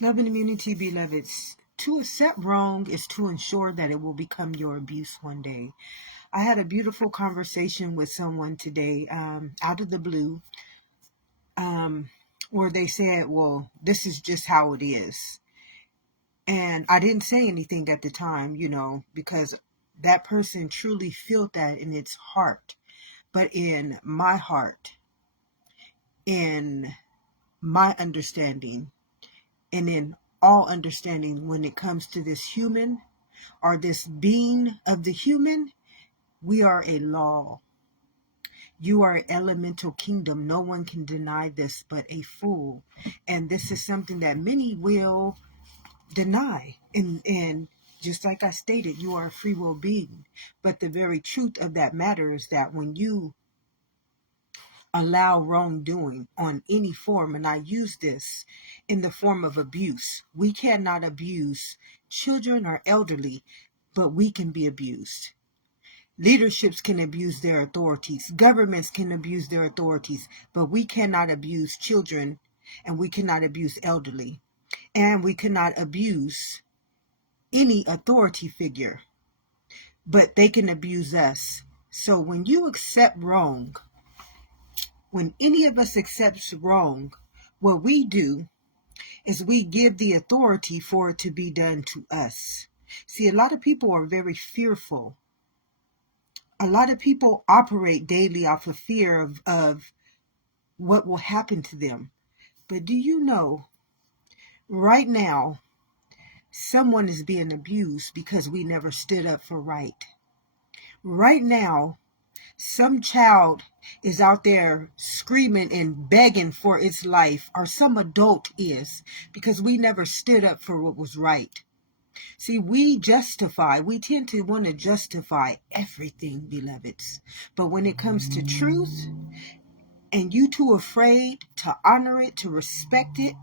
Love and immunity, beloveds. To accept wrong is to ensure that it will become your abuse one day. I had a beautiful conversation with someone today, out of the blue, um, where they said, well, this is just how it is. And I didn't say anything at the time, because that person truly felt that in its heart. But in my heart, in my understanding, and in all understanding when it comes to this human or this being of the human, we are a law. You are an elemental kingdom. No one can deny this but a fool. And this is something that many will deny. And just like I stated, you are a free will being. But the very truth of that matter is that when you allow wrongdoing on any form, and I use this in the form of abuse, we cannot abuse children or elderly, but we can be abused. Leaderships can abuse their authorities. Governments can abuse their authorities, but we cannot abuse children, and we cannot abuse elderly, and we cannot abuse any authority figure, but they can abuse us. So when you accept wrong, when any of us accepts wrong, what we do is we give the authority for it to be done to us. See, a lot of people are very fearful. A lot of people operate daily off of fear of what will happen to them. But do you know, right now, someone is being abused because we never stood up for right. Right now, some child is out there screaming and begging for its life, or some adult is, because we never stood up for what was right. See, we tend to want to justify everything, beloveds. But when it comes to truth, and you too afraid to honor it, to respect it,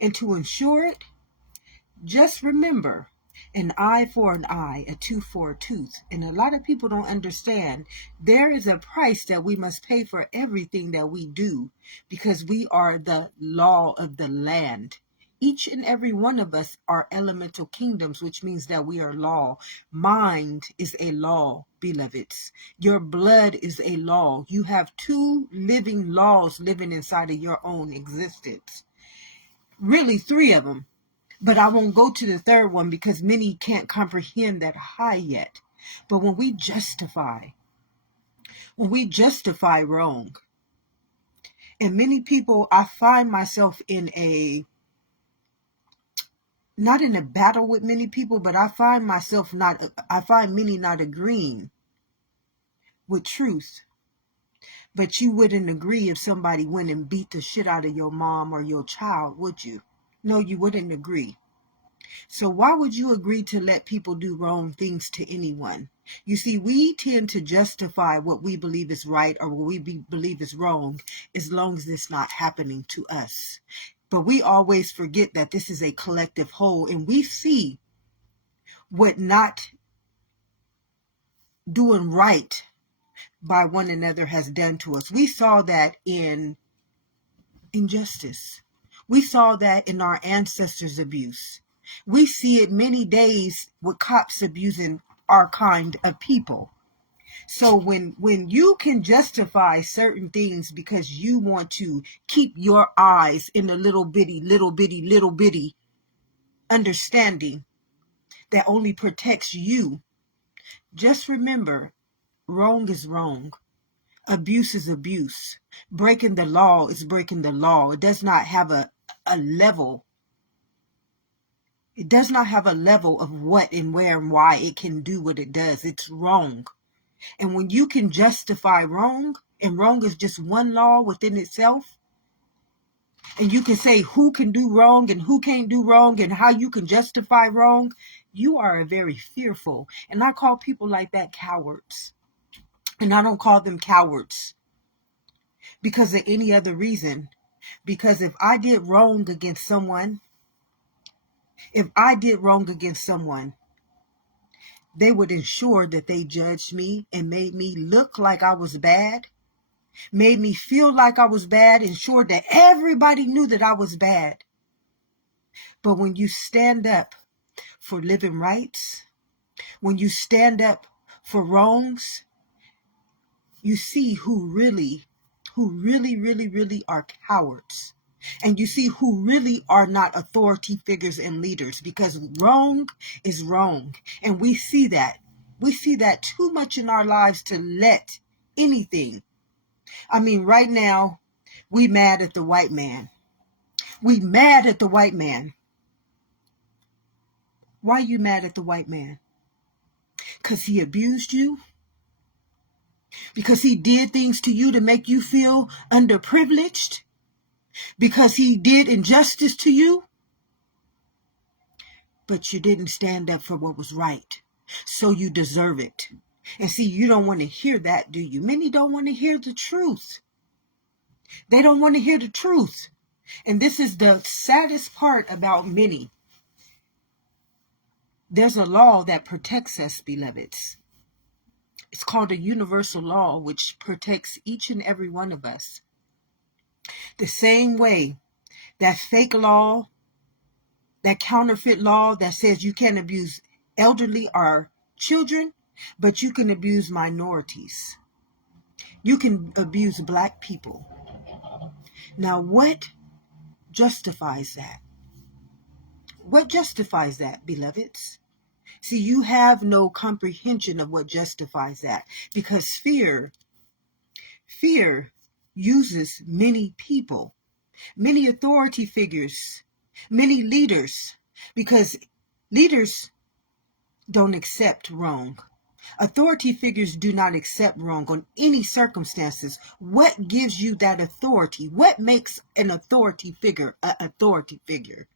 and to ensure it, just remember, an eye for an eye, a tooth for a tooth. And a lot of people don't understand there is a price that we must pay for everything that we do, because we are the law of the land. Each and every one of us are elemental kingdoms, which means that we are law. Mind is a law, beloveds. Your blood is a law. You have two living laws living inside of your own existence. Really, three of them. But I won't go to the third one because many can't comprehend that high yet. But when we justify wrong, and many people, I find myself not in a battle with many people, but I find many not agreeing with truth. But you wouldn't agree if somebody went and beat the shit out of your mom or your child, would you? No, you wouldn't agree. So why would you agree to let people do wrong things to anyone? You see, we tend to justify what we believe is right or what we believe is wrong, as long as it's not happening to us. But we always forget that this is a collective whole, and we see what not doing right by one another has done to us. We saw that in injustice. We saw that in our ancestors' abuse. We see it many days with cops abusing our kind of people. So when you can justify certain things because you want to keep your eyes in a little bitty understanding that only protects you, just remember, wrong is wrong. Abuse is abuse. Breaking the law is breaking the law. It does not have a level. It does not have a level of what and where and why it can do what it does. It's wrong. And when you can justify wrong, and wrong is just one law within itself, and you can say who can do wrong and who can't do wrong and how you can justify wrong, you are very fearful. And I call people like that cowards. And I don't call them cowards because of any other reason. Because if I did wrong against someone, they would ensure that they judged me and made me look like I was bad, made me feel like I was bad, ensured that everybody knew that I was bad. But when you stand up for living rights, when you stand up for wrongs, you see who really, really are cowards. And you see who really are not authority figures and leaders, because wrong is wrong. And we see that. We see that too much in our lives to let anything. I mean, right now, we mad at the white man. We mad at the white man. Why are you mad at the white man? Because he abused you? Because he did things to you to make you feel underprivileged? Because he did injustice to you? But you didn't stand up for what was right. So you deserve it. And see, you don't want to hear that, do you? Many don't want to hear the truth. They don't want to hear the truth. And this is the saddest part about many. There's a law that protects us, beloveds. It's called a universal law, which protects each and every one of us. The same way that fake law, that counterfeit law that says you can't abuse elderly or children, but you can abuse minorities. You can abuse black people. Now, what justifies that? What justifies that, beloveds? See, you have no comprehension of what justifies that, because fear uses many people, many authority figures, many leaders, because leaders don't accept wrong. Authority figures do not accept wrong on any circumstances. What gives you that authority? What makes an authority figure an authority figure?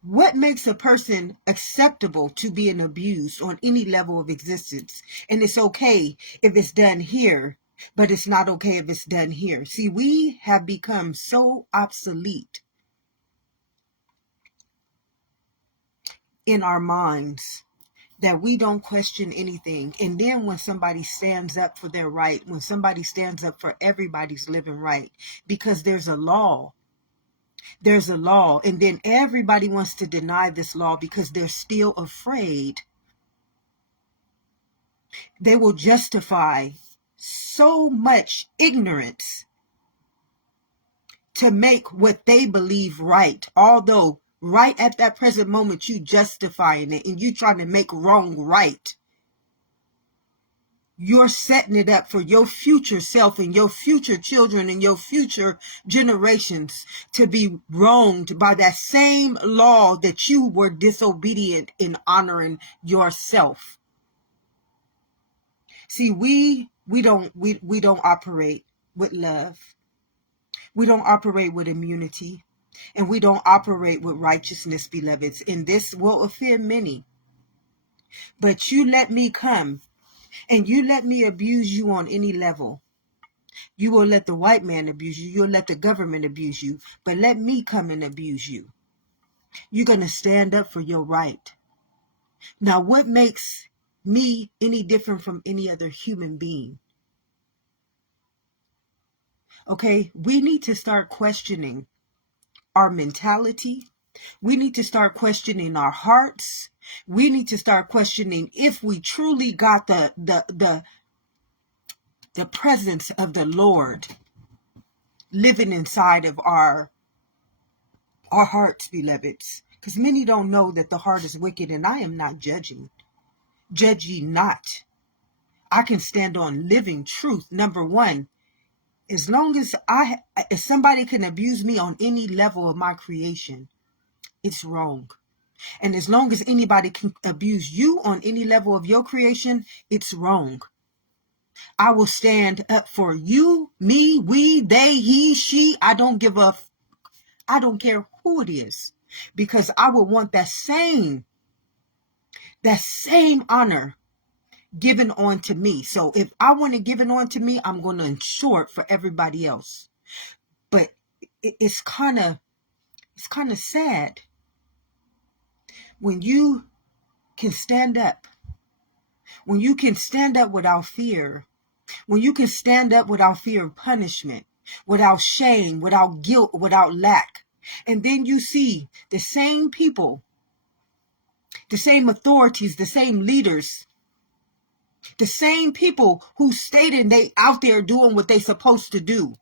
What makes a person acceptable to being abused on any level of existence? And it's okay if it's done here, but it's not okay if it's done here. See, we have become so obsolete in our minds that we don't question anything. And then when somebody stands up for their right, when somebody stands up for everybody's living right, because there's a law, and then everybody wants to deny this law because they're still afraid. They will justify so much ignorance to make what they believe right, although right at that present moment you justifying it and you trying to make wrong right. You're setting it up for your future self and your future children and your future generations to be wronged by that same law that you were disobedient in honoring yourself. See, we don't operate with love. We don't operate with immunity, and we don't operate with righteousness, beloveds. And this will offend many. But you let me come and you let me abuse you on any level. You will let the white man abuse you. You'll let the government abuse you. But let me come and abuse you. You're going to stand up for your right. Now, what makes me any different from any other human being? Okay, we need to start questioning our mentality. We need to start questioning our hearts. We need to start questioning if we truly got the presence of the Lord living inside of our hearts, beloveds. Because many don't know that the heart is wicked, and I am not judging. Judge ye not. I can stand on living truth. Number one, as long as if somebody can abuse me on any level of my creation, it's wrong. And as long as anybody can abuse you on any level of your creation, it's wrong. I will stand up for you, me, we, they, he, she. I don't care who it is, because I would want that same honor given on to me. So if I want to give it on to me, I'm going to ensure it for everybody else. But it's kind of sad when you can stand up, without fear, when you can stand up without fear of punishment, without shame, without guilt, without lack. And then you see the same people, the same authorities, the same leaders, the same people who stated they out there doing what they supposed to do.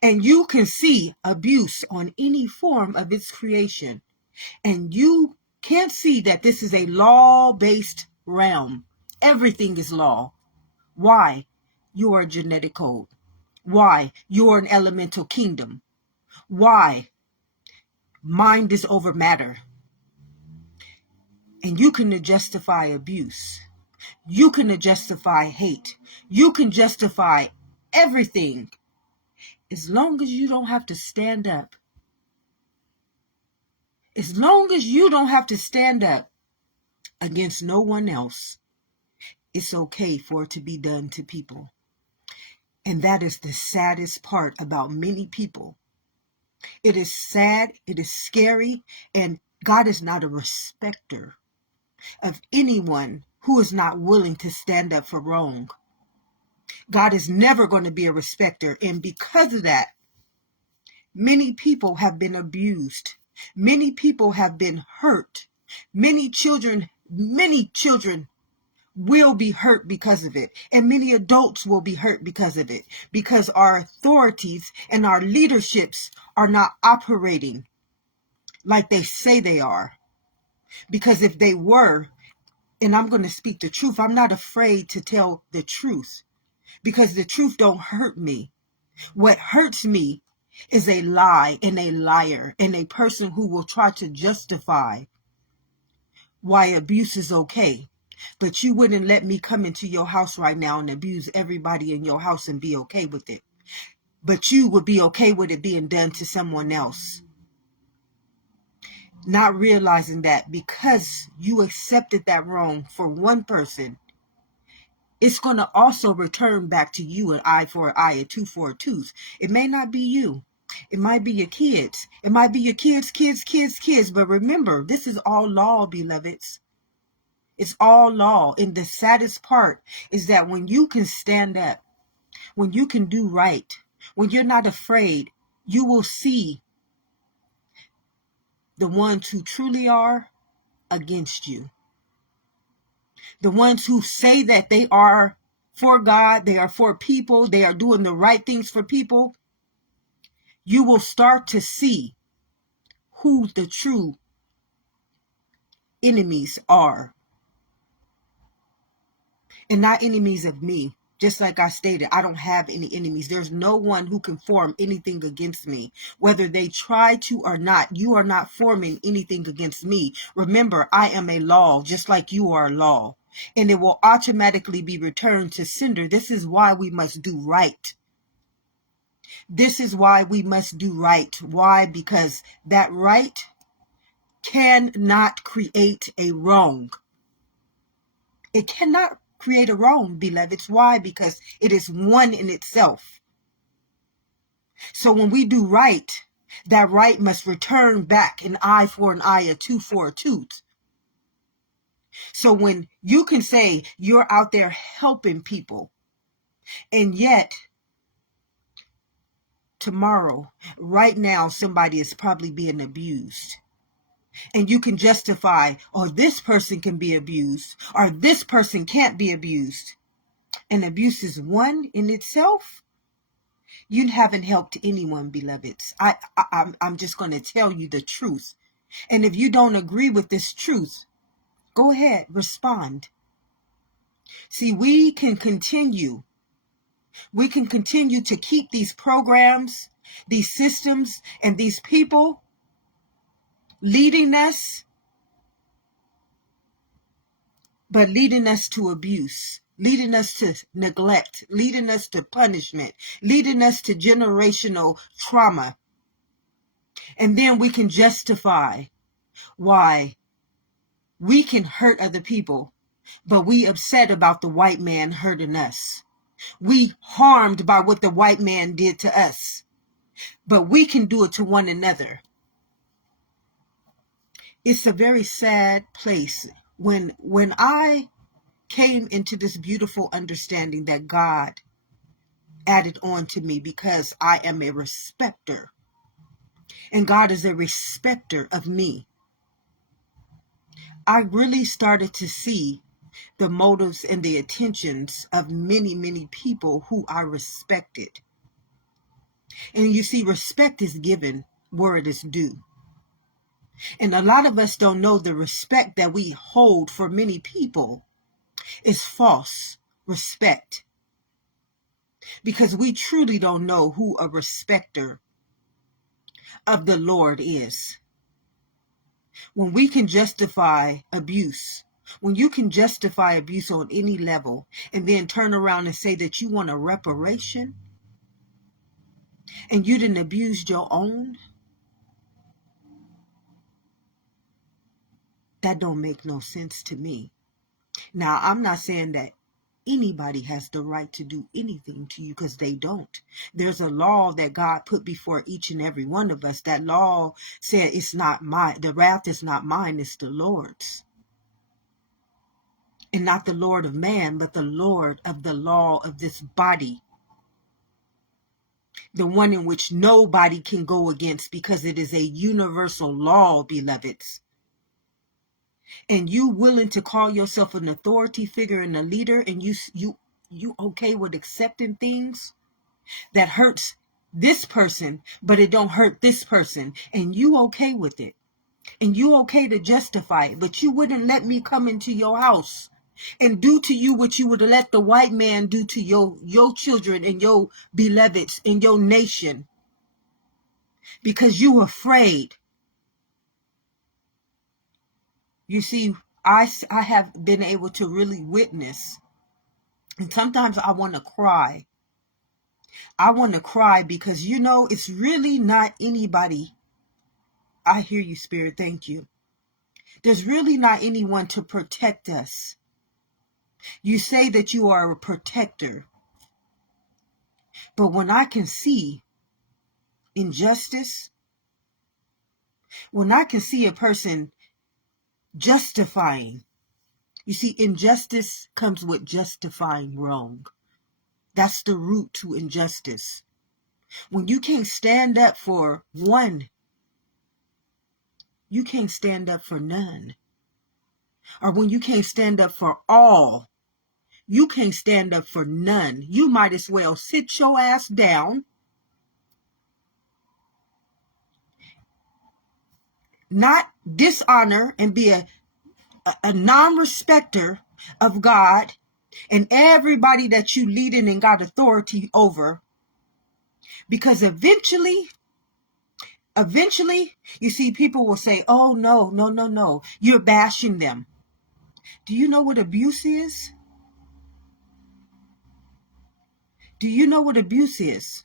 And you can see abuse on any form of its creation. And you can't see that this is a law-based realm. Everything is law. Why? You are a genetic code. Why? You're an elemental kingdom. Why? Mind is over matter. And you can justify abuse. You can justify hate. You can justify everything as long as you don't have to stand up. As long as you don't have to stand up against no one else, it's okay for it to be done to people. And that is the saddest part about many people. It is sad, it is scary, and God is not a respecter of anyone who is not willing to stand up for wrong. God is never going to be a respecter, and because of that, many people have been abused. Many people have been hurt. Many children will be hurt because of it. And many adults will be hurt because of it. Because our authorities and our leaderships are not operating like they say they are. Because if they were, and I'm going to speak the truth, I'm not afraid to tell the truth. Because the truth don't hurt me. What hurts me is a lie and a liar and a person who will try to justify why abuse is okay. But you wouldn't let me come into your house right now and abuse everybody in your house and be okay with it. But you would be okay with it being done to someone else. Not realizing that because you accepted that wrong for one person, it's going to also return back to you, an eye for an eye, a tooth for a tooth. It may not be you. It might be your kids. It might be your kids. But remember, this is all law, beloveds. It's all law. And the saddest part is that when you can stand up, when you can do right, when you're not afraid, you will see the ones who truly are against you. The ones who say that they are for God, they are for people, they are doing the right things for people. You will start to see who the true enemies are. And not enemies of me. Just like I stated, I don't have any enemies. There's no one who can form anything against me. Whether they try to or not, you are not forming anything against me. Remember, I am a law, just like you are a law. And it will automatically be returned to sender. This is why we must do right. This is why we must do right. Why? Because that right cannot create a wrong. It cannot create a wrong, beloveds. Why? Because it is one in itself. So when we do right, that right must return back, an eye for an eye, a tooth for a tooth. So when you can say you're out there helping people, and yet tomorrow, right now, somebody is probably being abused. And you can justify, or this person can be abused, or this person can't be abused. And abuse is one in itself. You haven't helped anyone, beloveds. I'm just going to tell you the truth. And if you don't agree with this truth, go ahead, respond. See, we can continue to keep these programs, these systems, and these people leading us, but leading us to abuse, leading us to neglect, leading us to punishment, leading us to generational trauma. And then we can justify why we can hurt other people, but we upset about the white man hurting us. We harmed by what the white man did to us, but we can do it to one another. It's a very sad place when I came into this beautiful understanding that God added on to me because I am a respecter. And God is a respecter of me. I really started to see the motives and the intentions of many, many people who I respected. And you see, respect is given where it is due. And a lot of us don't know the respect that we hold for many people is false respect. Because we truly don't know who a respecter of the Lord is. When we can justify abuse, when you can justify abuse on any level and then turn around and say that you want a reparation and you didn't abuse your own, that don't make no sense to me. Now, I'm not saying that anybody has the right to do anything to you, because they don't. There's a law that God put before each and every one of us. That law said it's not mine. The wrath is not mine, it's the Lord's. And not the Lord of man, but the Lord of the law of this body. The one in which nobody can go against, because it is a universal law, beloveds. And you willing to call yourself an authority figure and a leader, and you okay with accepting things that hurts this person, but it don't hurt this person, and you okay with it, and you okay to justify it, but you wouldn't let me come into your house and do to you what you would let the white man do to your children and your beloveds in your nation, because you were afraid. You see, I have been able to really witness, and sometimes I want to cry. I want to cry because, it's really not anybody. I hear you, Spirit. Thank you. There's really not anyone to protect us. You say that you are a protector, but when I can see injustice, when I can see a person justifying, you see, injustice comes with justifying wrong. That's the root to injustice. When you can't stand up for one, you can't stand up for none. Or when you can't stand up for all, you can't stand up for none. You might as well sit your ass down, not dishonor and be a non-respecter of God and everybody that you leading and got authority over. Because eventually, you see, people will say, oh, no, you're bashing them. Do you know what abuse is? Do you know what abuse is?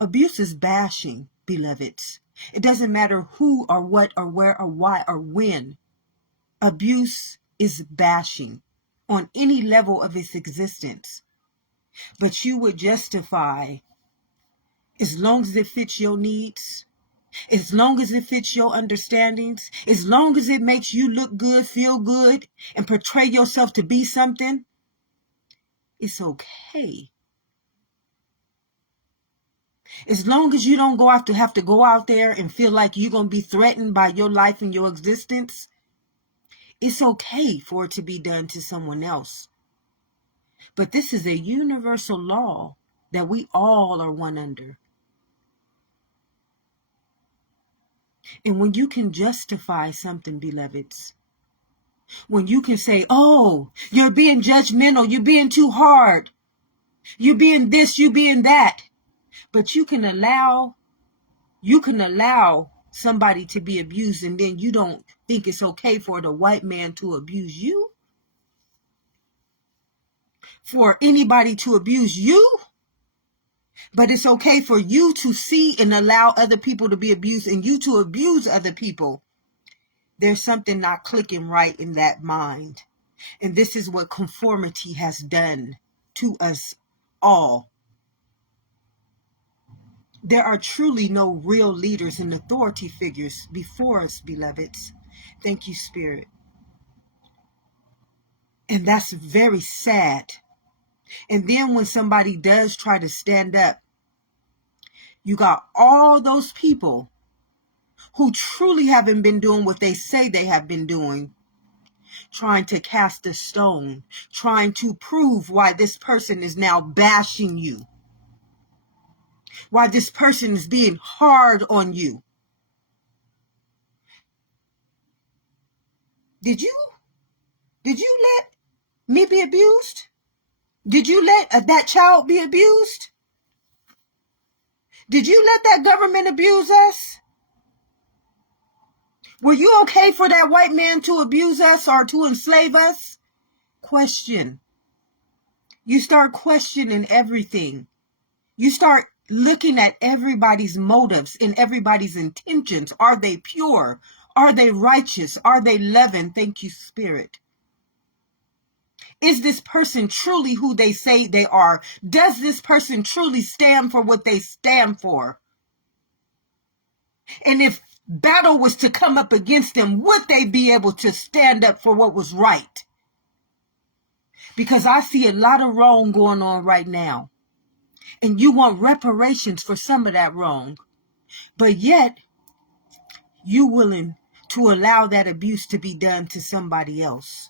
Abuse is bashing, beloveds. It doesn't matter who or what or where or why or when. Abuse is bashing on any level of its existence. But you would justify, as long as it fits your needs, as long as it fits your understandings, as long as it makes you look good, feel good, and portray yourself to be something, it's okay. As long as you don't have to go out there and feel like you're going to be threatened by your life and your existence, it's okay for it to be done to someone else. But this is a universal law that we all are one under. And when you can justify something, beloveds, when you can say, oh, you're being judgmental, you're being too hard, you're being this, you're being that, but you can allow somebody to be abused, and then you don't think it's okay for the white man to abuse you? For anybody to abuse you? But it's okay for you to see and allow other people to be abused and you to abuse other people. There's something not clicking right in that mind. And this is what conformity has done to us all. There are truly no real leaders and authority figures before us, beloveds. Thank you, Spirit. And that's very sad. And then when somebody does try to stand up, you got all those people who truly haven't been doing what they say they have been doing, trying to cast a stone, trying to prove why this person is now bashing you, why this person is being hard on you. Did you let me be abused? Did you let that child be abused? Did you let that government abuse us? Were you okay for that white man to abuse us or to enslave us? Question. You start questioning everything. You start looking at everybody's motives and everybody's intentions. Are they pure? Are they righteous? Are they loving? Thank you, Spirit. Is this person truly who they say they are? Does this person truly stand for what they stand for? And if battle was to come up against them, would they be able to stand up for what was right? Because I see a lot of wrong going on right now. And you want reparations for some of that wrong. But yet, you willing to allow that abuse to be done to somebody else.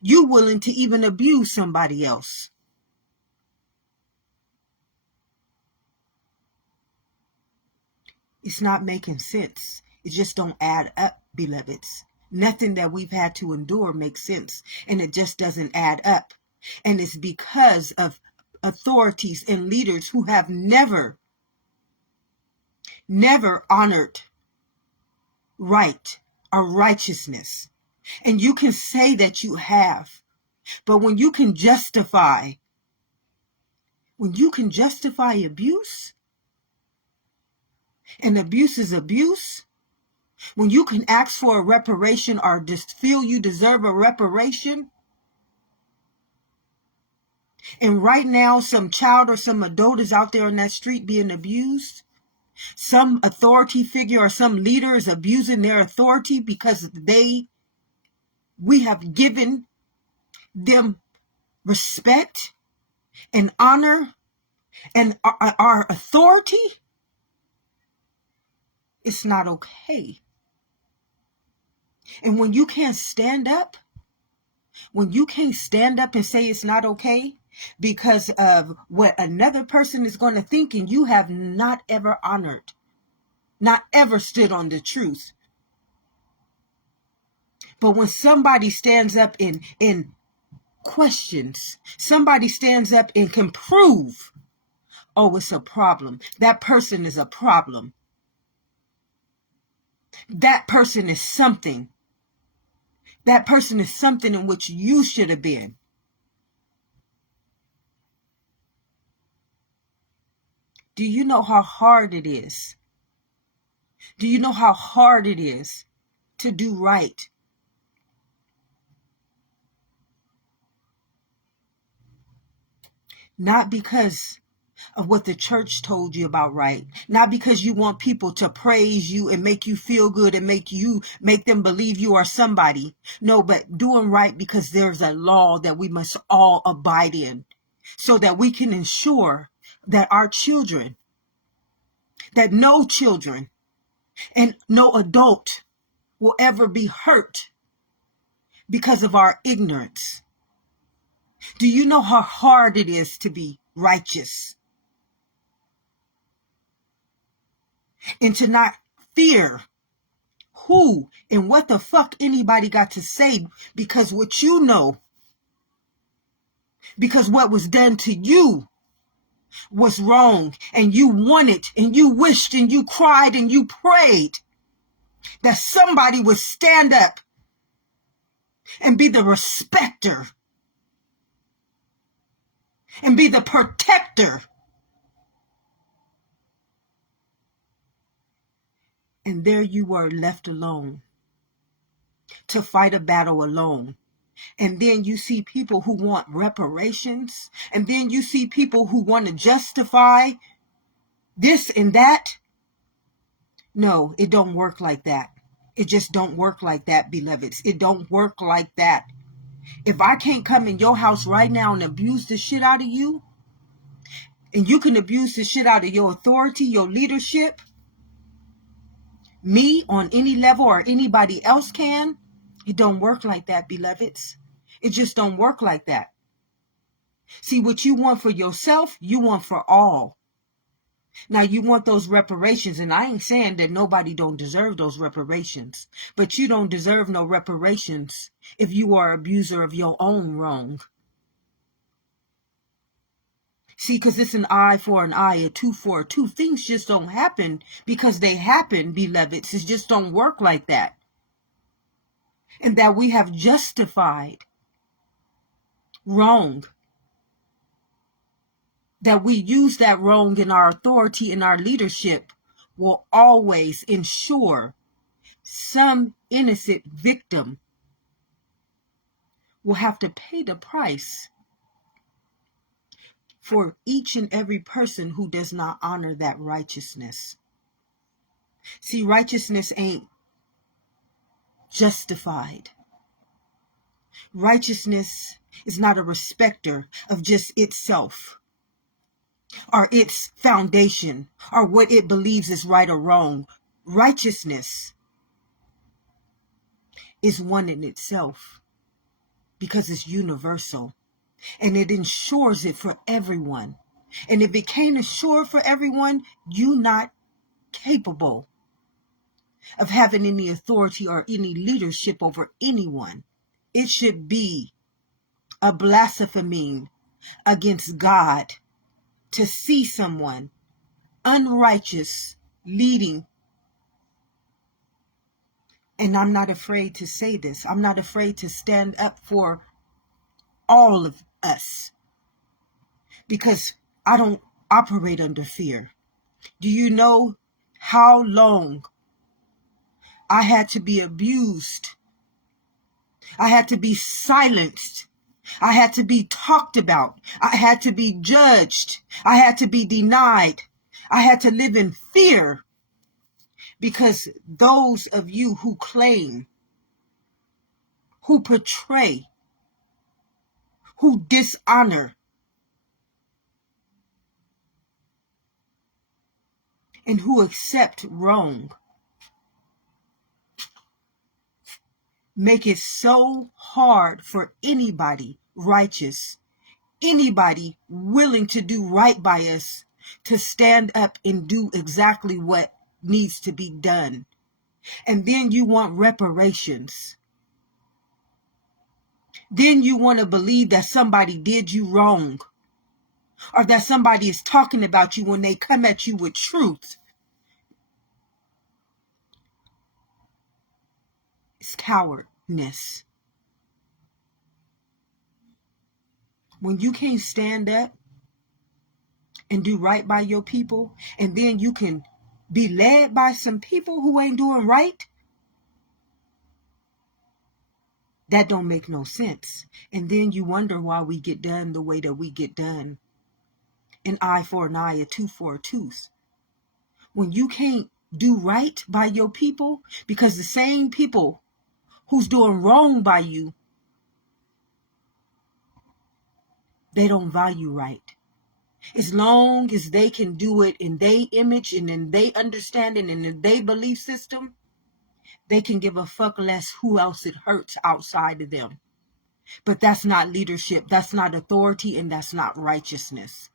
You willing to even abuse somebody else. It's not making sense. It just don't add up, beloveds. Nothing that we've had to endure makes sense. And it just doesn't add up. And it's because of authorities and leaders who have never honored right or righteousness. And you can say that you have, but when you can justify abuse, and abuse is abuse, when you can ask for a reparation or just feel you deserve a reparation, and right now some child or some adult is out there on that street being abused, some authority figure or some leader is abusing their authority because we have given them respect and honor and our authority, it's not okay. And when you can't stand up, and say it's not okay because of what another person is going to think, and you have not ever honored, not ever stood on the truth. But when somebody stands up in questions, somebody stands up and can prove, oh, it's a problem. That person is a problem. That person is something. That person is something in which you should have been. Do you know how hard it is? Do you know how hard it is to do right? Not because of what the church told you about right. Not because you want people to praise you and make you feel good and make them believe you are somebody. No, but doing right because there's a law that we must all abide in so that we can ensure that our children, that no children and no adult will ever be hurt because of our ignorance. Do you know how hard it is to be righteous? And to not fear who and what the fuck anybody got to say, because what you know, because what was done to you was wrong, and you wanted and you wished and you cried and you prayed that somebody would stand up and be the respecter and be the protector. And there you were, left alone to fight a battle alone. And then you see people who want reparations. And then you see people who want to justify this and that. No, it don't work like that. It just don't work like that, beloveds. It don't work like that. If I can't come in your house right now and abuse the shit out of you, and you can abuse the shit out of your authority, your leadership, me on any level or anybody else can, it don't work like that, beloveds. It just don't work like that. See, what you want for yourself, you want for all. Now, you want those reparations, and I ain't saying that nobody don't deserve those reparations, but you don't deserve no reparations if you are abuser of your own wrong. See, because it's an eye for an eye, a tooth for a tooth. Things just don't happen because they happen, beloveds. It just don't work like that. And that we have justified wrong. That we use that wrong in our authority and our leadership will always ensure some innocent victim will have to pay the price for each and every person who does not honor that righteousness. See, righteousness ain't justified. Righteousness is not a respecter of just itself or its foundation or what it believes is right or wrong. Righteousness is one in itself because it's universal and it ensures it for everyone. And if it can't assure for everyone, you're not capable of having any authority or any leadership over anyone. It should be a blasphemy against God to see someone unrighteous leading. And I'm not afraid to say this. I'm not afraid to stand up for all of us because I don't operate under fear. Do you know how long I had to be abused? I had to be silenced. I had to be talked about. I had to be judged. I had to be denied. I had to live in fear because those of you who claim, who portray, who dishonor, and who accept wrong make it so hard for anybody righteous, anybody willing to do right by us, to stand up and do exactly what needs to be done. And then you want reparations. Then you want to believe that somebody did you wrong or that somebody is talking about you when they come at you with truth. It's cowardness. When you can't stand up and do right by your people, and then you can be led by some people who ain't doing right, that don't make no sense. And then you wonder why we get done the way that we get done. An eye for an eye, a tooth for a tooth. When you can't do right by your people, because the same people who's doing wrong by you, they don't value right. As long as they can do it in their image and in their understanding and in their belief system, they can give a fuck less who else it hurts outside of them. But that's not leadership, that's not authority, and that's not righteousness.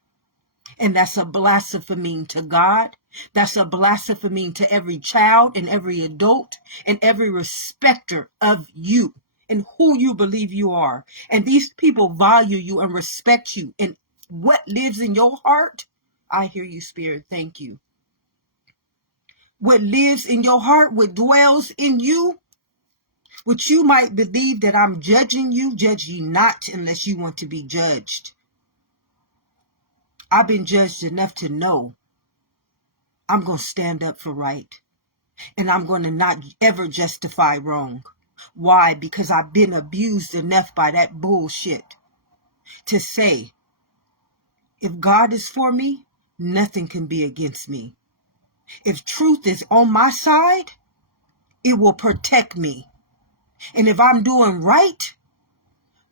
And that's a blasphemy to God. That's a blasphemy to every child and every adult and every respecter of you and who you believe you are. And these people value you and respect you. And what lives in your heart, I hear you, Spirit. Thank you. What lives in your heart, what dwells in you, which you might believe that I'm judging you, judge ye not unless you want to be judged. I've been judged enough to know I'm going to stand up for right. And I'm going to not ever justify wrong. Why? Because I've been abused enough by that bullshit to say, if God is for me, nothing can be against me. If truth is on my side, it will protect me. And if I'm doing right,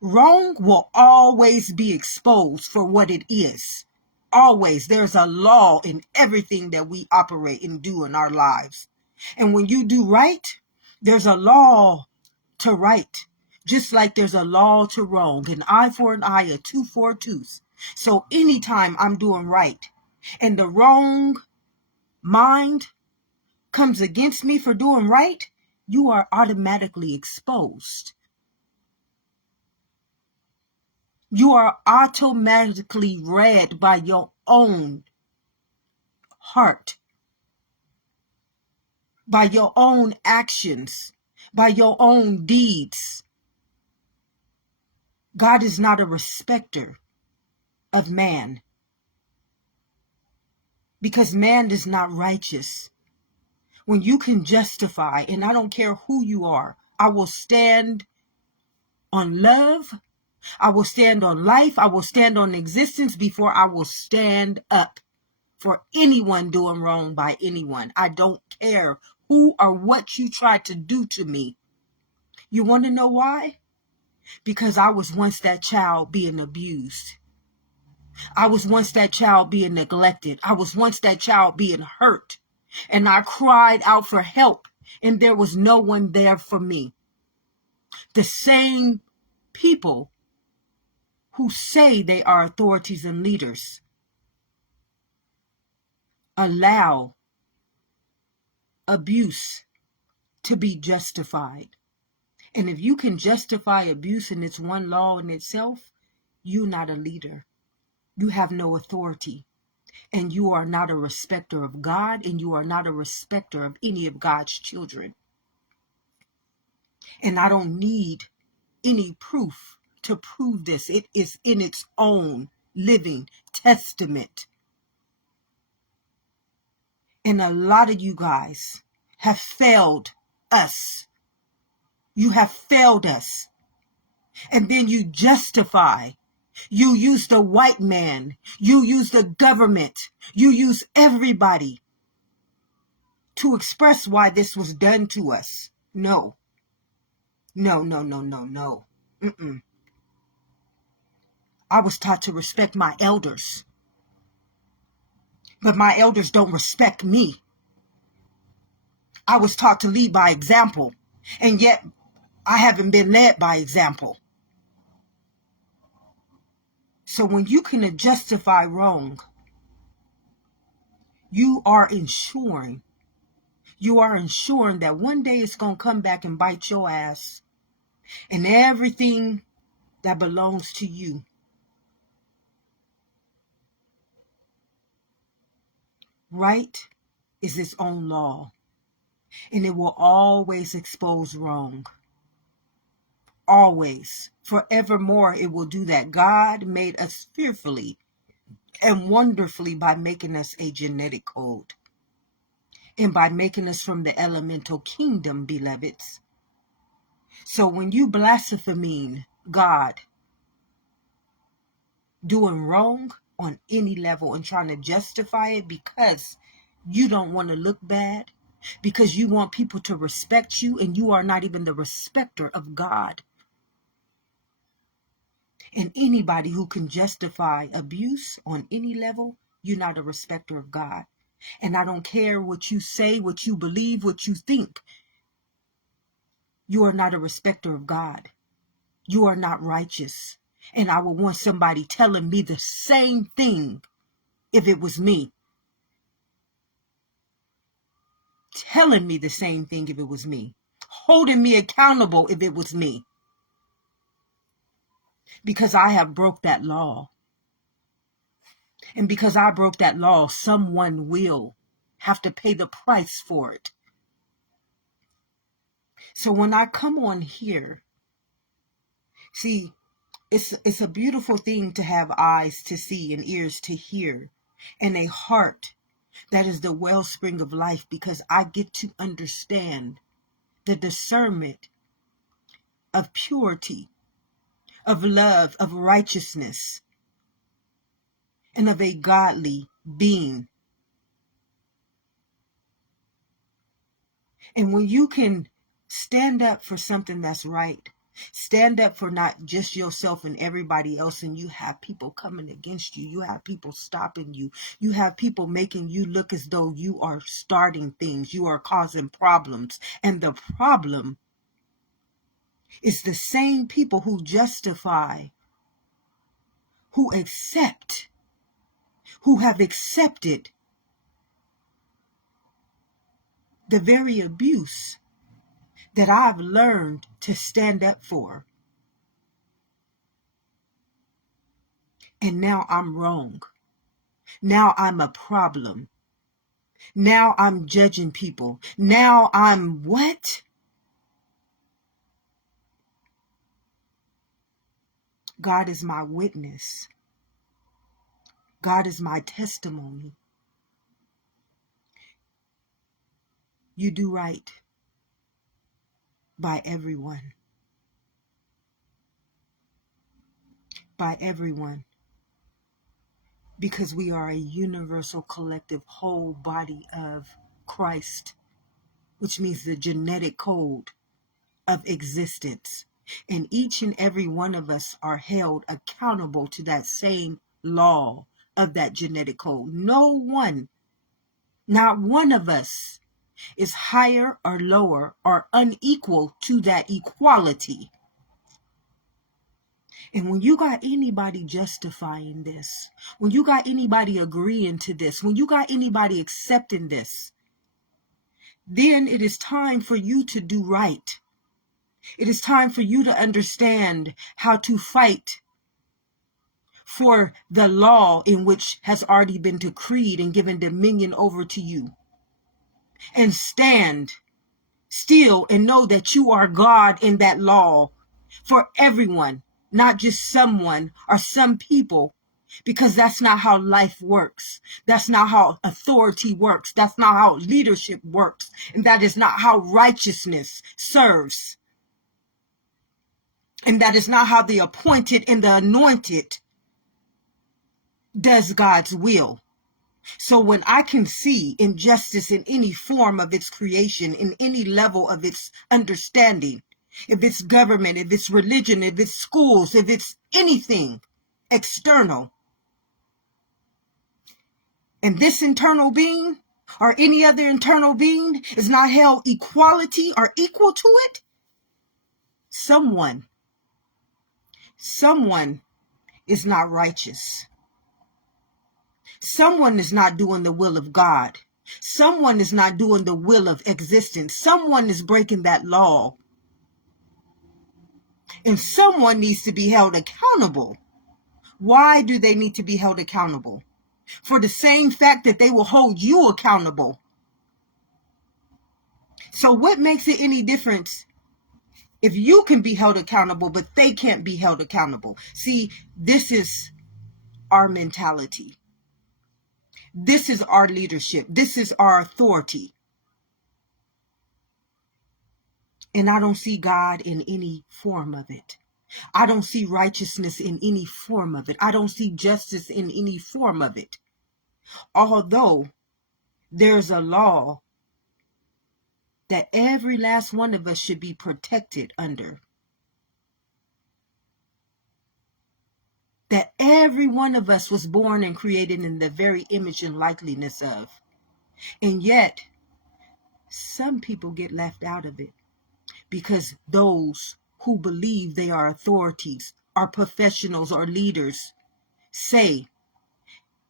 Wrong will always be exposed for what it is. Always. There's a law in everything that we operate and do in our lives. And when you do right, there's a law to right. Just like there's a law to wrong. An eye for an eye, a tooth for a tooth. So anytime I'm doing right and the wrong mind comes against me for doing right, you are automatically exposed. You are automatically read by your own heart, by your own actions, by your own deeds. God is not a respecter of man, because man is not righteous. When you can justify, and I don't care who you are, I will stand on love, I will stand on life, I will stand on existence before I will stand up for anyone doing wrong by anyone. I don't care who or what you try to do to me. You want to know why? Because I was once that child being abused. I was once that child being neglected. I was once that child being hurt. And I cried out for help, and there was no one there for me. The same people who say they are authorities and leaders allow abuse to be justified. And if you can justify abuse and it's one law in itself, you're not a leader. You have no authority. And you are not a respecter of God, and you are not a respecter of any of God's children. And I don't need any proof to prove this. It is in its own living testament. And a lot of you guys have failed us. You have failed us. And then you justify. You use the white man. You use the government. You use everybody to express why this was done to us. No. No, no, no, no, no. Mm-mm. I was taught to respect my elders. But my elders don't respect me. I was taught to lead by example. And yet, I haven't been led by example. So when you can justify wrong, you are ensuring that one day it's going to come back and bite your ass, and everything that belongs to you. Right is its own law, and it will always expose wrong. Always. Forevermore, it will do that. God made us fearfully and wonderfully by making us a genetic code, and by making us from the elemental kingdom, beloveds. So when you blaspheme God, doing wrong on any level and trying to justify it because you don't want to look bad, because you want people to respect you, and you are not even the respecter of God. And anybody who can justify abuse on any level, you're not a respecter of God. And I don't care what you say, what you believe, what you think. You are not a respecter of God. You are not righteous. And I would want somebody telling me the same thing if it was me. Telling me the same thing if it was me. Holding me accountable if it was me. Because I have broke that law. And because I broke that law, someone will have to pay the price for it. So when I come on here, see, it's a beautiful thing to have eyes to see and ears to hear, and a heart that is the wellspring of life, because I get to understand the discernment of purity, of love, of righteousness, and of a godly being. And when you can stand up for something that's right, Stand up for not just yourself and everybody else, and you have people coming against you. You have people stopping you. You have people making you look as though you are starting things. You are causing problems. And the problem is the same people who justify, who accept, who have accepted the very abuse that I've learned to stand up for. And now I'm wrong. Now I'm a problem. Now I'm judging people. Now I'm what? God is my witness. God is my testimony. You do right by everyone. By everyone. Because we are a universal collective whole body of Christ, which means the genetic code of existence. And each and every one of us are held accountable to that same law of that genetic code. No one, not one of us, is higher or lower or unequal to that equality. And when you got anybody justifying this, when you got anybody agreeing to this, when you got anybody accepting this, then it is time for you to do right. It is time for you to understand how to fight for the law in which has already been decreed and given dominion over to you. And stand still and know that you are God in that law for everyone, not just someone or some people, because that's not how life works. That's not how authority works. That's not how leadership works. And that is not how righteousness serves. And that is not how the appointed and the anointed does God's will. So when I can see injustice in any form of its creation, in any level of its understanding, if it's government, if it's religion, if it's schools, if it's anything external, and this internal being or any other internal being is not held equality or equal to it, someone is not righteous. Someone is not doing the will of God. Someone is not doing the will of existence. Someone is breaking that law. And someone needs to be held accountable. Why do they need to be held accountable? For the same fact that they will hold you accountable. So what makes it any difference if you can be held accountable, but they can't be held accountable? See, this is our mentality. This is our leadership. This is our authority. And I don't see God in any form of it. I don't see righteousness in any form of it. I don't see justice in any form of it. Although there's a law that every last one of us should be protected under. That every one of us was born and created in the very image and likeness of. And yet, some people get left out of it because those who believe they are authorities, are professionals or leaders, say,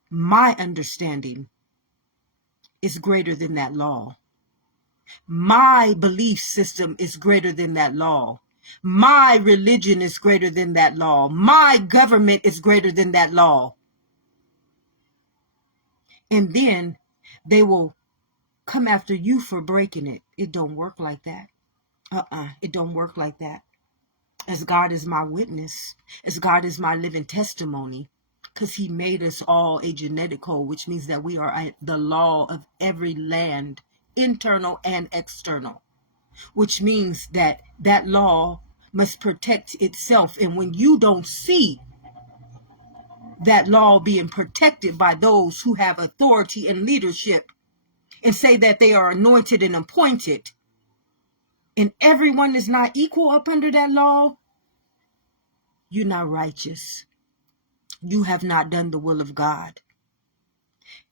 my understanding is greater than that law. My belief system is greater than that law. My religion is greater than that law. My government is greater than that law. And then they will come after you for breaking it. It don't work like that. It don't work like that. As God is my witness, as God is my living testimony, because he made us all a genetic code, which means that we are the law of every land, internal and external, which means that that law must protect itself. And when you don't see that law being protected by those who have authority and leadership and say that they are anointed and appointed, and everyone is not equal up under that law, you're not righteous. You have not done the will of God.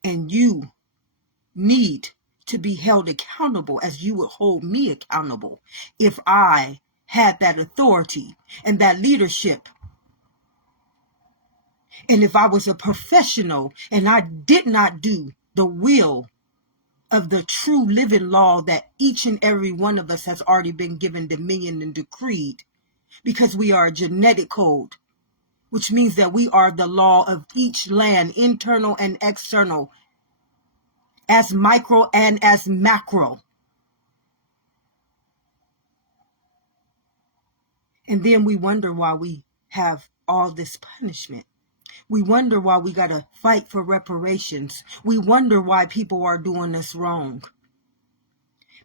And you need to be held accountable as you would hold me accountable if I had that authority and that leadership. And if I was a professional and I did not do the will of the true living law that each and every one of us has already been given dominion and decreed, because we are a genetic code, which means that we are the law of each land, internal and external, as micro and as macro. And then we wonder why we have all this punishment. We wonder why we got to fight for reparations. We wonder why people are doing us wrong.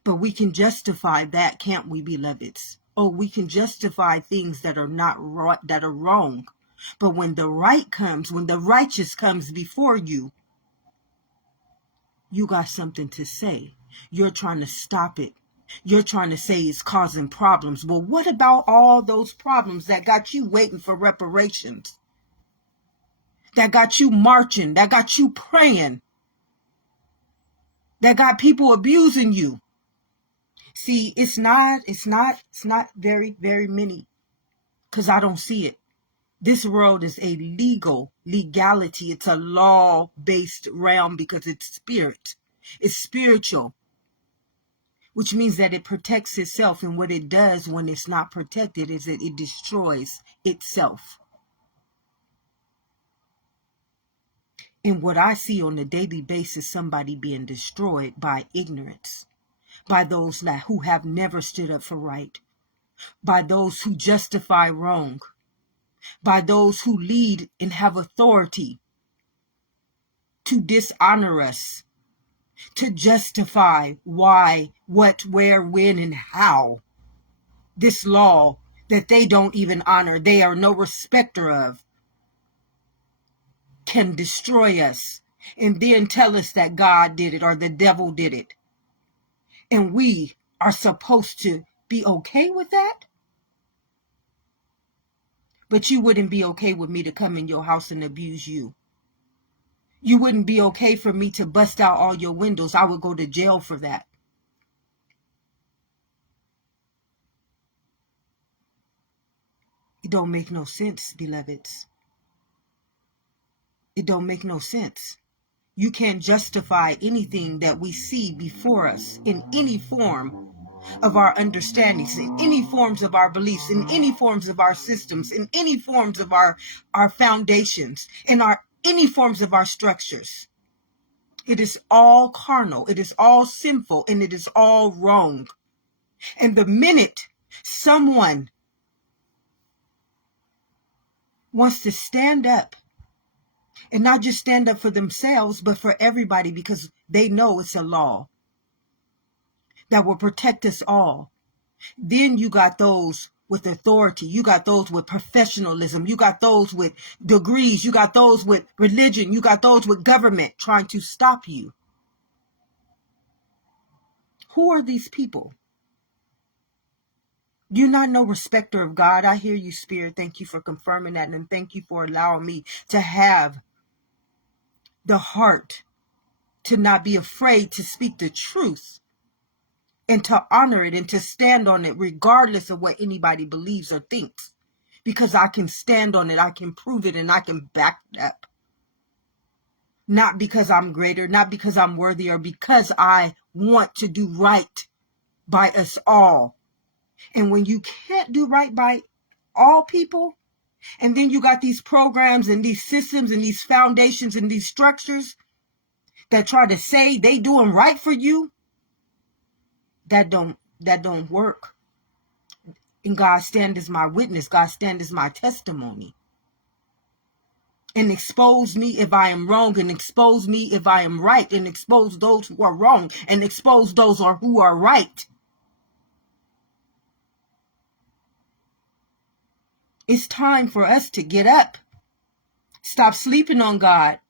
But we can justify that, can't we, beloveds? Oh, we can justify things that are not right, that are wrong. But when the right comes, when the righteous comes before you, you got something to say. You're trying to stop it. You're trying to say it's causing problems. Well, what about all those problems that got you waiting for reparations? That got you marching, that got you praying, that got people abusing you. See, it's not very, very many, because I don't see it. This world is a legality. It's a law-based realm because it's spirit. It's spiritual, which means that it protects itself. And what it does when it's not protected is that it destroys itself. And what I see on a daily basis, somebody being destroyed by ignorance, by those who have never stood up for right, by those who justify wrong, by those who lead and have authority to dishonor us, to justify why, what, where, when, and how this law that they don't even honor, they are no respecter of, can destroy us and then tell us that God did it or the devil did it. And we are supposed to be okay with that? But you wouldn't be okay with me to come in your house and abuse you. You wouldn't be okay for me to bust out all your windows. I would go to jail for that. It don't make no sense, beloveds. It don't make no sense. You can't justify anything that we see before us in any form of our understandings, in any forms of our beliefs, in any forms of our systems, in any forms of our foundations, in any forms of our structures. It is all carnal, it is all sinful, and it is all wrong. And the minute someone wants to stand up, and not just stand up for themselves, but for everybody, because they know it's a law that will protect us all. Then you got those with authority. You got those with professionalism. You got those with degrees. You got those with religion. You got those with government trying to stop you. Who are these people? You're not no respecter of God. I hear you, Spirit. Thank you for confirming that. And thank you for allowing me to have the heart to not be afraid to speak the truth and to honor it and to stand on it regardless of what anybody believes or thinks. Because I can stand on it, I can prove it, and I can back it up. Not because I'm greater, not because I'm worthy, or because I want to do right by us all. And when you can't do right by all people, and then you got these programs and these systems and these foundations and these structures that try to say they doing right for you, that don't work. And God stand as my witness. God stand as my testimony. And expose me if I am wrong, and expose me if I am right, and expose those who are wrong, and expose those who are right. It's time for us to get up. Stop sleeping on God.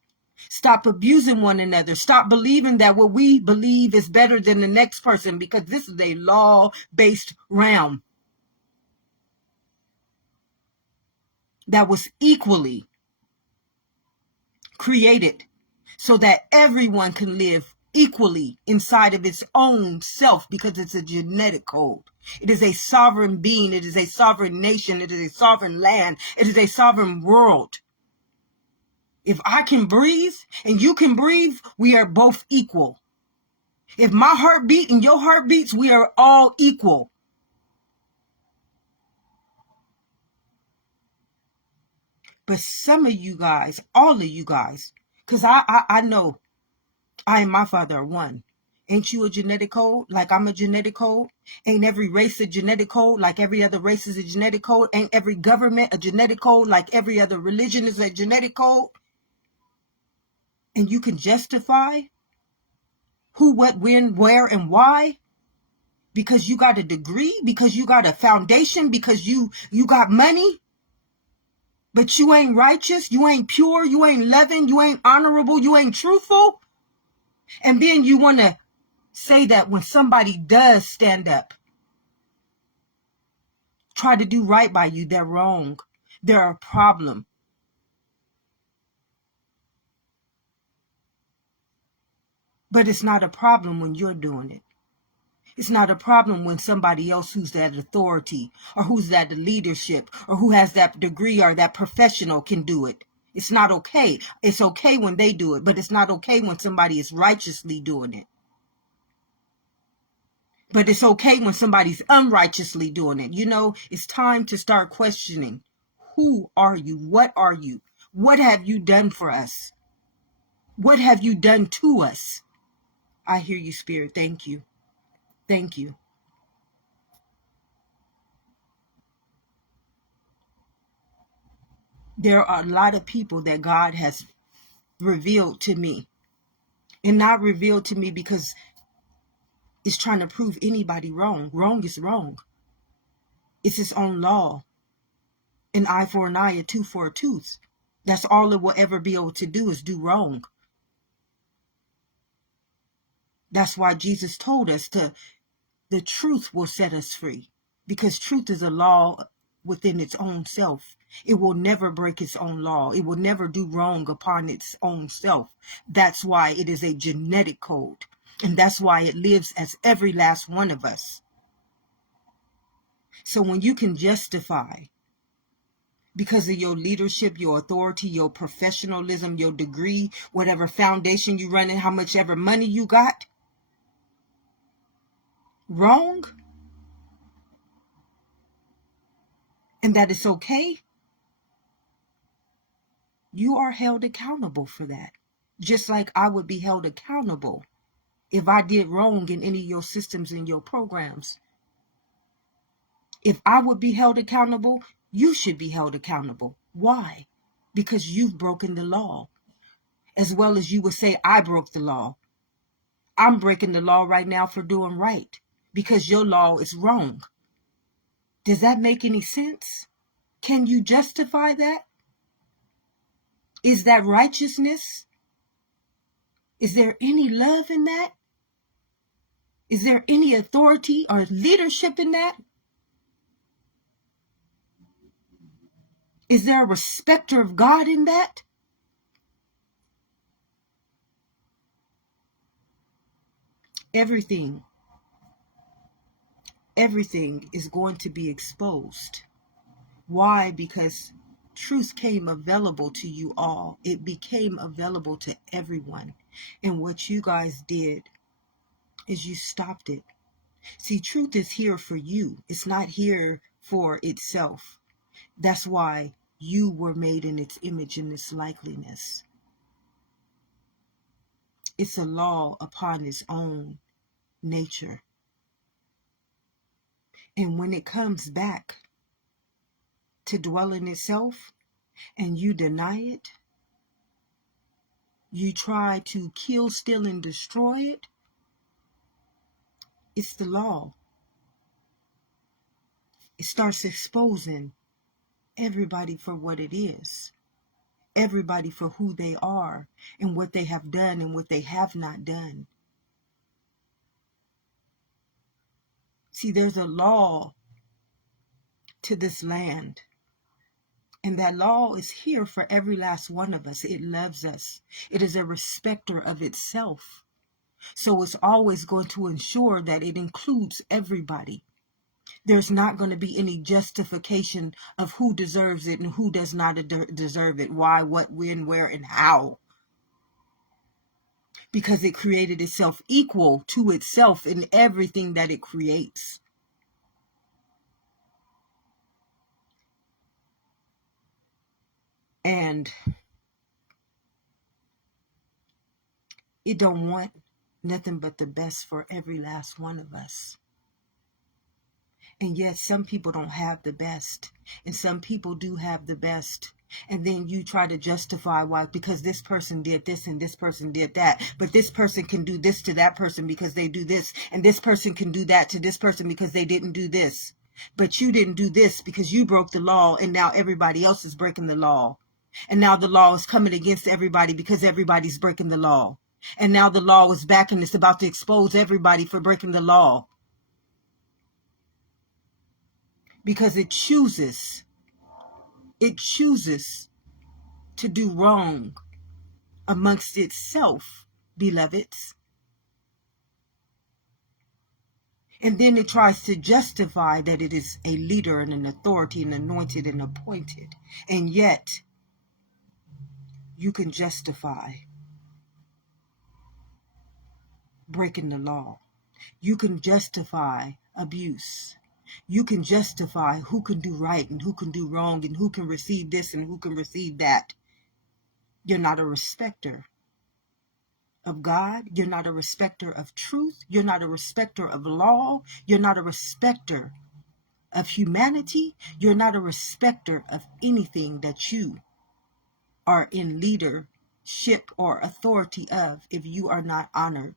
Stop abusing one another. Stop believing that what we believe is better than the next person, because this is a law-based realm that was equally created so that everyone can live equally inside of its own self, because it's a genetic code. It is a sovereign being. It is a sovereign nation. It is a sovereign land. It is a sovereign world. If I can breathe and you can breathe, we are both equal. If my heart beat and your heart beats, we are all equal. But some of you guys, all of you guys, because I know I and my father are one. Ain't you a genetic code like I'm a genetic code? Ain't every race a genetic code like every other race is a genetic code? Ain't every government a genetic code like every other religion is a genetic code? And you can justify who, what, when, where, and why because you got a degree, because you got a foundation, because you got money, but you ain't righteous, you ain't pure, you ain't loving, you ain't honorable, you ain't truthful. And then you want to say that when somebody does stand up, try to do right by you, they're wrong. They're a problem. But it's not a problem when you're doing it. It's not a problem when somebody else who's that authority or who's that leadership or who has that degree or that professional can do it. It's not okay. It's okay when they do it, but it's not okay when somebody is righteously doing it. But it's okay when somebody's unrighteously doing it. You know, it's time to start questioning. Who are you? What are you? What have you done for us? What have you done to us? I hear you, Spirit. Thank you. Thank you. There are a lot of people that God has revealed to me, and not revealed to me because it's trying to prove anybody wrong. Wrong is wrong. It's its own law. An eye for an eye, a tooth for a tooth. That's all it will ever be able to do is do wrong. That's why Jesus told us the truth will set us free, because truth is a law within its own self. It will never break its own law. It will never do wrong upon its own self. That's why it is a genetic code. And that's why it lives as every last one of us. So when you can justify, because of your leadership, your authority, your professionalism, your degree, whatever foundation you run in, how much ever money you got, wrong, and that it's okay, you are held accountable for that. Just like I would be held accountable if I did wrong in any of your systems and your programs. If I would be held accountable, you should be held accountable. Why? Because you've broken the law. As well as you would say, I broke the law. I'm breaking the law right now for doing right, because your law is wrong. Does that make any sense? Can you justify that? Is that righteousness? Is there any love in that? Is there any authority or leadership in that? Is there a respecter of God in that? Everything is going to be exposed. Why? Because truth came available to you all. It became available to everyone. And what you guys did is you stopped it. See, truth is here for you. It's not here for itself. That's why you were made in its image and its likeness. It's a law upon its own nature. And when it comes back to dwell in itself and you deny it, you try to kill, steal, and destroy it, it's the law. It starts exposing everybody for what it is. everybody for who they are and what they have done and what they have not done. See, there's a law to this land. And that law is here for every last one of us. It loves us. It is a respecter of itself. So it's always going to ensure that it includes everybody. There's not going to be any justification of who deserves it and who does not deserve it. Why, what, when, where, and how. Because it created itself equal to itself in everything that it creates. And it don't want nothing but the best for every last one of us. And yet some people don't have the best, and some people do have the best. And then you try to justify why, because this person did this and this person did that, but this person can do this to that person because they do this, and this person can do that to this person because they didn't do this. But you didn't do this because you broke the law, and now everybody else is breaking the law. And now the law is coming against everybody because everybody's breaking the law. And now the law is back and it's about to expose everybody for breaking the law. Because it chooses to do wrong amongst itself, beloveds. And then it tries to justify that it is a leader and an authority and anointed and appointed. And yet, you can justify breaking the law. You can justify abuse. You can justify who can do right and who can do wrong and who can receive this and who can receive that. You're not a respecter of God. You're not a respecter of truth. You're not a respecter of law. You're not a respecter of humanity. You're not a respecter of anything that you are in leadership or authority of if you are not honoring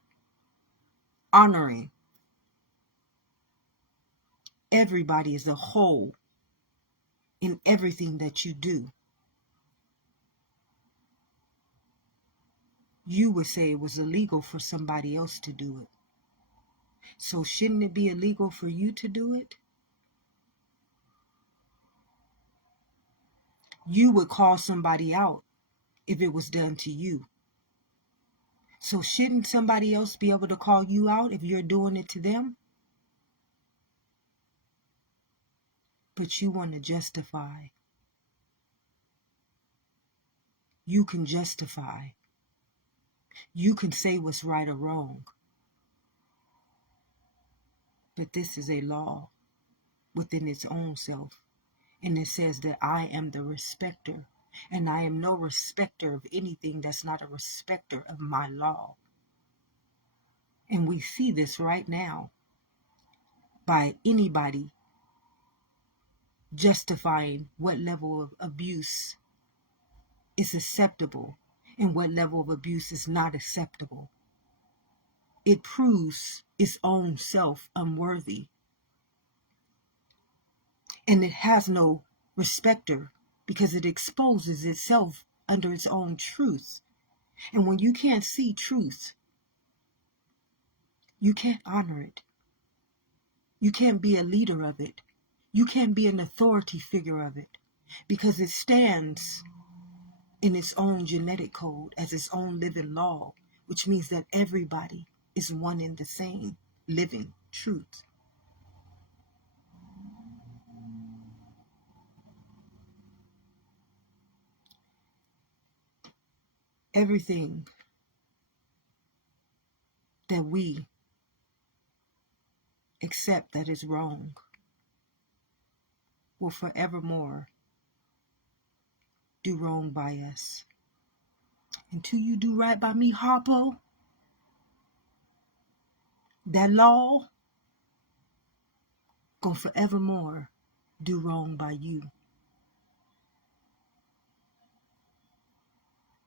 everybody as a whole in everything that you do. You would say it was illegal for somebody else to do it. So shouldn't it be illegal for you to do it? You would call somebody out if it was done to you. So shouldn't somebody else be able to call you out if you're doing it to them? But you want to justify. You can justify. You can say what's right or wrong. But this is a law within its own self. And it says that I am the respecter. And I am no respecter of anything that's not a respecter of my law. And we see this right now by anybody justifying what level of abuse is acceptable and what level of abuse is not acceptable. It proves its own self unworthy. And it has no respecter because it exposes itself under its own truth. And when you can't see truth, you can't honor it. You can't be a leader of it. You can't be an authority figure of it because it stands in its own genetic code as its own living law, which means that everybody is one and the same living truth. Everything that we accept that is wrong will forevermore do wrong by us. Until you do right by me, Harpo, that law gonna forevermore do wrong by you.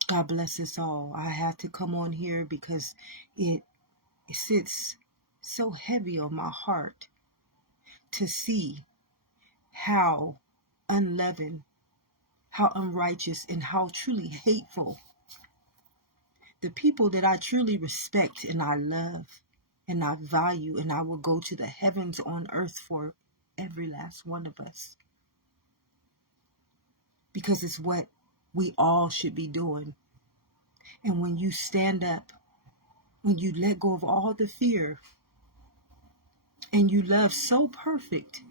God bless us all. I had to come on here because it sits so heavy on my heart to see how unleavened, how unrighteous and how truly hateful the people that I truly respect and I love and I value, and I will go to the heavens on earth for every last one of us, because it's what we all should be doing. And when you stand up, when you let go of all the fear, and you love so perfect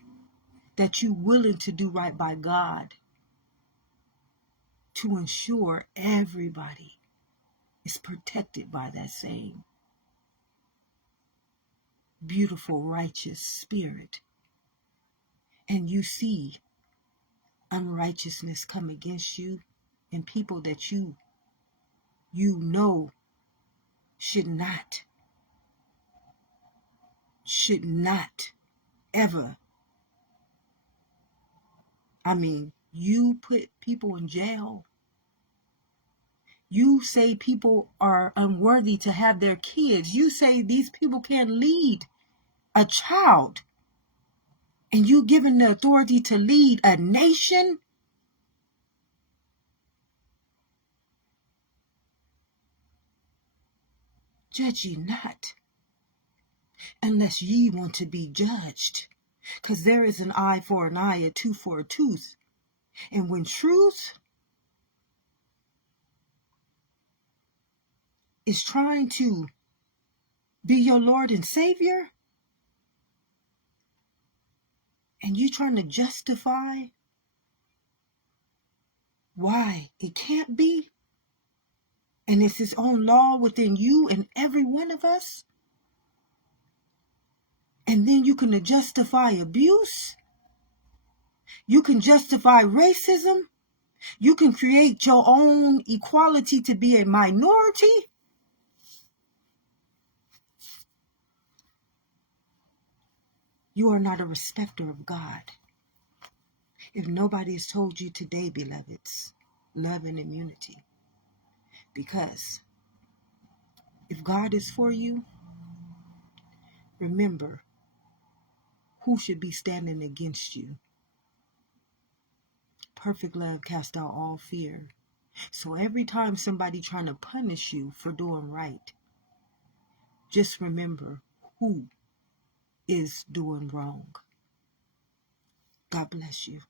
that you're willing to do right by God to ensure everybody is protected by that same beautiful, righteous spirit, and you see unrighteousness come against you and people that you know should not ever, you put people in jail. You say people are unworthy to have their kids. You say these people can't lead a child. And you given the authority to lead a nation. Judge ye not, unless ye want to be judged. Because there is an eye for an eye, a tooth for a tooth. And when truth is trying to be your Lord and Savior, and you trying to justify why it can't be, and it's his own law within you and every one of us, and then you can justify abuse, you can justify racism, you can create your own equality to be a minority. You are not a respecter of God. If nobody has told you today, beloveds, love and immunity. Because if God is for you, remember, who should be standing against you? Perfect love casts out all fear. So every time somebody trying to punish you for doing right, just remember who is doing wrong. God bless you.